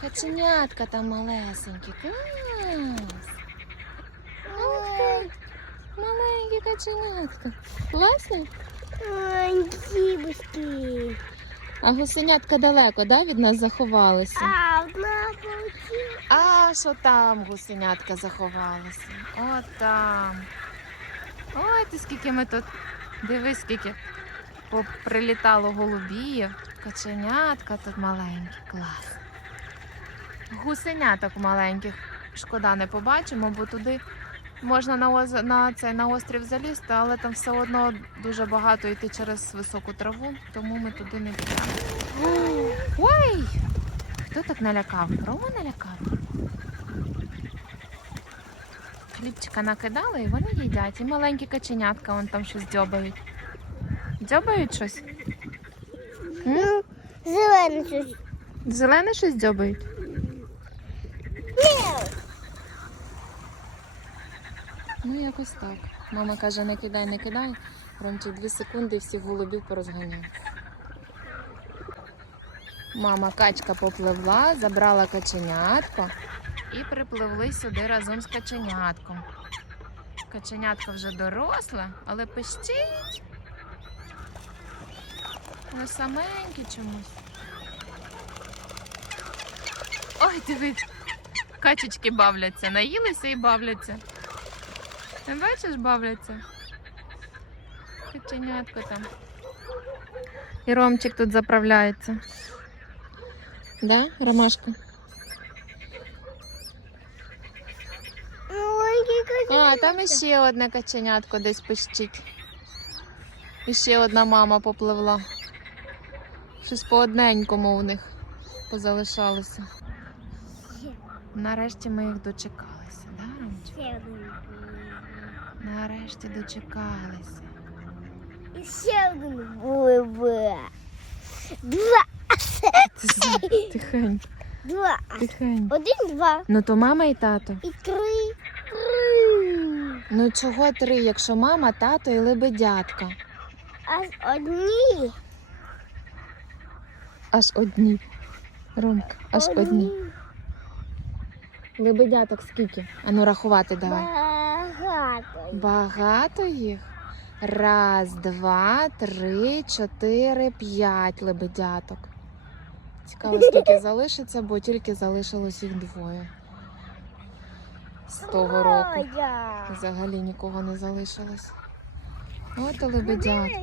Каченятка там малесенькі. Клас! Ти! Маленькі каченятка. Класні? Дівочки. А гусенятка далеко, да, від нас заховалися? А, одна получила. А що там гусенятка заховалася? От там. Ой, ти скільки ми тут. Дивись, скільки прилітало голубів. Каченятка тут маленькі. Клас. Гусеняток маленьких. Шкода не побачимо, бо туди можна на, оз... на, цей, на острів залізти, але там все одно дуже багато йти через високу траву, тому ми туди не підемо. Ой! Хто так налякав? Рома налякав? Хлібчика накидали і вони їдять. І маленькі каченятка вон там щось дзьобають. Дзьобають щось? М? Ну, зелене щось. Зелене щось дзьобають? Ну, якось так. Мама каже, не кидай, не кидай. Ромчик дві секунди всіх голубів порозганяв. Мама качка попливла, забрала каченятко і припливли сюди разом з каченятком. Каченятко вже доросле, але пищить. Воно чомусь. Ой, дивись, качечки бавляться, наїлися і бавляться. Ти бачиш, бавляться? Каченятко там. І Ромчик тут заправляється. Да, Ромашка? А, там іще одне каченятко десь пищить. І ще одна мама попливла. Щось по одненькому у них позалишалося. Нарешті ми їх дочекалися, да, Ромчик? Нарешті дочекалися. І ще один. Два. Тихенько, Два. тихенько. Один, два. Ну то мама і тато. І три. Три. Ну чого три, якщо мама, тато і лебедятка? Аж одні. Аж одні. Ромка, аж одні. Лебедяток скільки? Ану рахувати давай. Багато. Багато їх. Раз, два, три, чотири, п'ять лебедяток. Цікаво, скільки залишиться, бо тільки залишилось їх двоє. З того року. Взагалі нікого не залишилось. От і лебедятки.